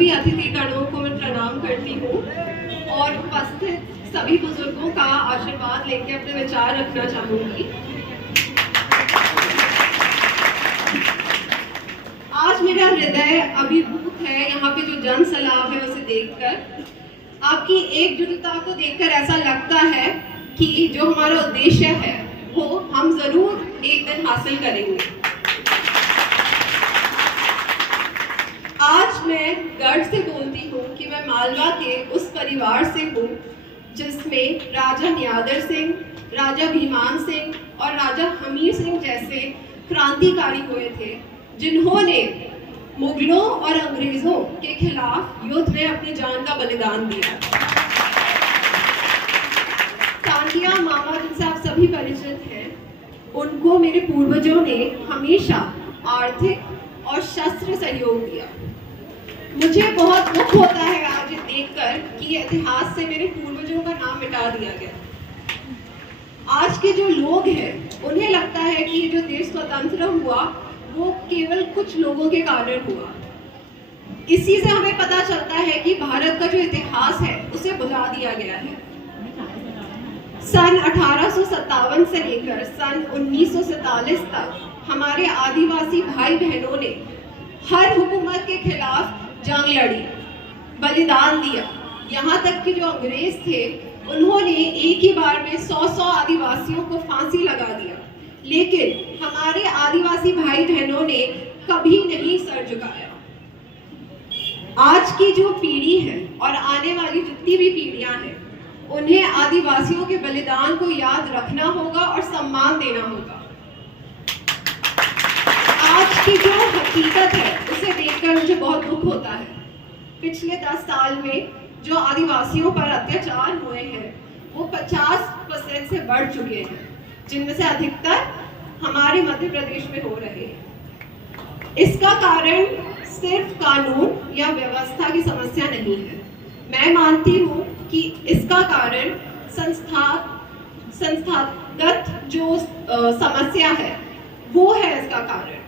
सभी अतिथिगणों को मैं प्रणाम करती हूँ और उपस्थित सभी बुजुर्गों का आशीर्वाद लेके अपने विचार रखना चाहूंगी। आज मेरा हृदय अभिभूत है यहाँ पे जो जन सलाब है उसे देखकर। आपकी एकजुटता को देखकर ऐसा लगता है कि जो हमारा उद्देश्य है वो हम जरूर एक दिन हासिल करेंगे। आज मैं गर्व से बोलती हूँ कि मैं मालवा के उस परिवार से हूँ जिसमें राजा न्यादर सिंह, राजा भीमान सिंह और राजा हमीर सिंह जैसे क्रांतिकारी हुए थे, जिन्होंने मुगलों और अंग्रेजों के खिलाफ युद्ध में अपनी जान का बलिदान दिया। तांतिया मामा जिनसे आप सभी परिचित हैं, उनको मेरे पूर्वजों ने हमेशा आर्थिक और शस्त्र सहयोग दिया। मुझे बहुत दुख होता है आज ये देखकर कि इतिहास से मेरे पूर्वजों का नाम मिटा दिया गया। आज के जो लोग हैं उन्हें लगता है कि जो देश स्वतंत्र हुआ वो केवल कुछ लोगों के कारण हुआ। इसी से हमें पता चलता है कि भारत का जो इतिहास है उसे भुला दिया गया है। सन 1857 से लेकर सन 1947 तक हमारे आदिवासी भाई बहनों ने हर हुकूमत के खिलाफ जंग लड़ी, बलिदान दिया। यहाँ तक कि जो अंग्रेज थे उन्होंने एक ही बार में 100 आदिवासियों को फांसी लगा दिया, लेकिन हमारे आदिवासी भाई बहनों ने कभी नहीं सर झुकाया। आज की जो पीढ़ी है और आने वाली जितनी भी पीढ़ियां हैं, उन्हें आदिवासियों के बलिदान को याद रखना होगा और सम्मान देना होगा। आज की जो हकीकत है उसे देखकर मुझे बहुत दुख होता है। पिछले 10 साल में जो आदिवासियों पर अत्याचार हुए हैं वो 50% से बढ़ चुके हैं, जिनमें से अधिकतर हमारे मध्य प्रदेश में हो रहे हैं। इसका कारण सिर्फ कानून या व्यवस्था की समस्या नहीं है। मैं मानती हूँ कि इसका कारण संस्थागत जो समस्या है वो है इसका कारण।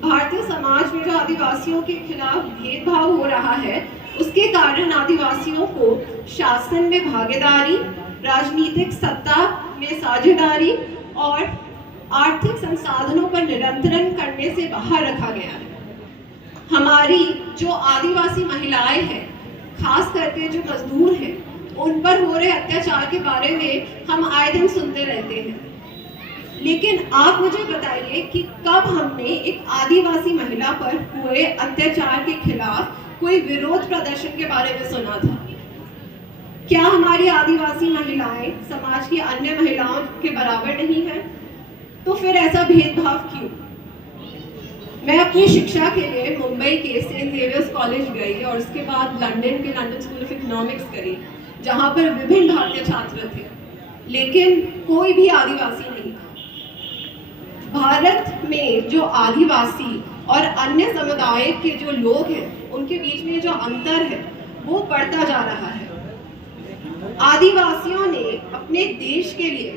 भारतीय समाज में जो आदिवासियों के खिलाफ भेदभाव हो रहा है उसके कारण आदिवासियों को शासन में भागीदारी, राजनीतिक सत्ता में साझेदारी और आर्थिक संसाधनों पर नियंत्रण करने से बाहर रखा गया है। हमारी जो आदिवासी महिलाएं हैं, खास करके जो मजदूर हैं, उन पर हो रहे अत्याचार के बारे में हम आए दिन सुनते रहते हैं। लेकिन आप मुझे बताइए कि कब हमने एक आदिवासी महिला पर हुए अत्याचार के खिलाफ कोई विरोध प्रदर्शन के बारे में सुना था? क्या हमारी आदिवासी महिलाएं समाज की अन्य महिलाओं के बराबर नहीं है? तो फिर ऐसा भेदभाव क्यों? मैं अपनी शिक्षा के लिए मुंबई के सेंट जेवियर्स कॉलेज गई और उसके बाद लंदन के लंदन स्कूल ऑफ इकोनॉमिक्स करी, जहाँ पर विभिन्न भारतीय छात्र थे, लेकिन कोई भी आदिवासी नहीं था। भारत में जो आदिवासी और अन्य समुदाय के जो लोग हैं उनके बीच में जो अंतर है वो बढ़ता जा रहा है। आदिवासियों ने अपने देश के लिए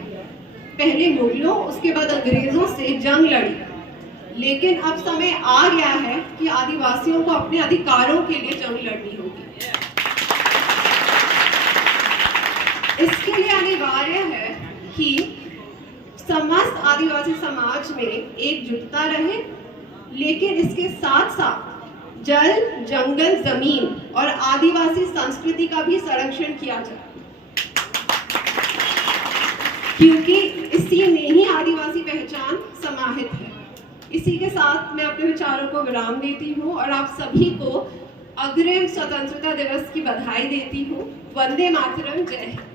पहले मुगलों, उसके बाद अंग्रेजों से जंग लड़ी, लेकिन अब समय आ गया है कि आदिवासियों को अपने अधिकारों के लिए जंग लड़नी होगी। इसके लिए अनिवार्य है कि समस्त आदिवासी समाज में एकजुटता रहे, लेकिन इसके साथ साथ जल, जंगल, जमीन और आदिवासी संस्कृति का भी संरक्षण किया जाए, क्योंकि इसी में ही आदिवासी पहचान समाहित है। इसी के साथ मैं अपने विचारों को विराम देती हूँ और आप सभी को अग्रिम स्वतंत्रता दिवस की बधाई देती हूँ। वंदे मातरम, जय हिंद।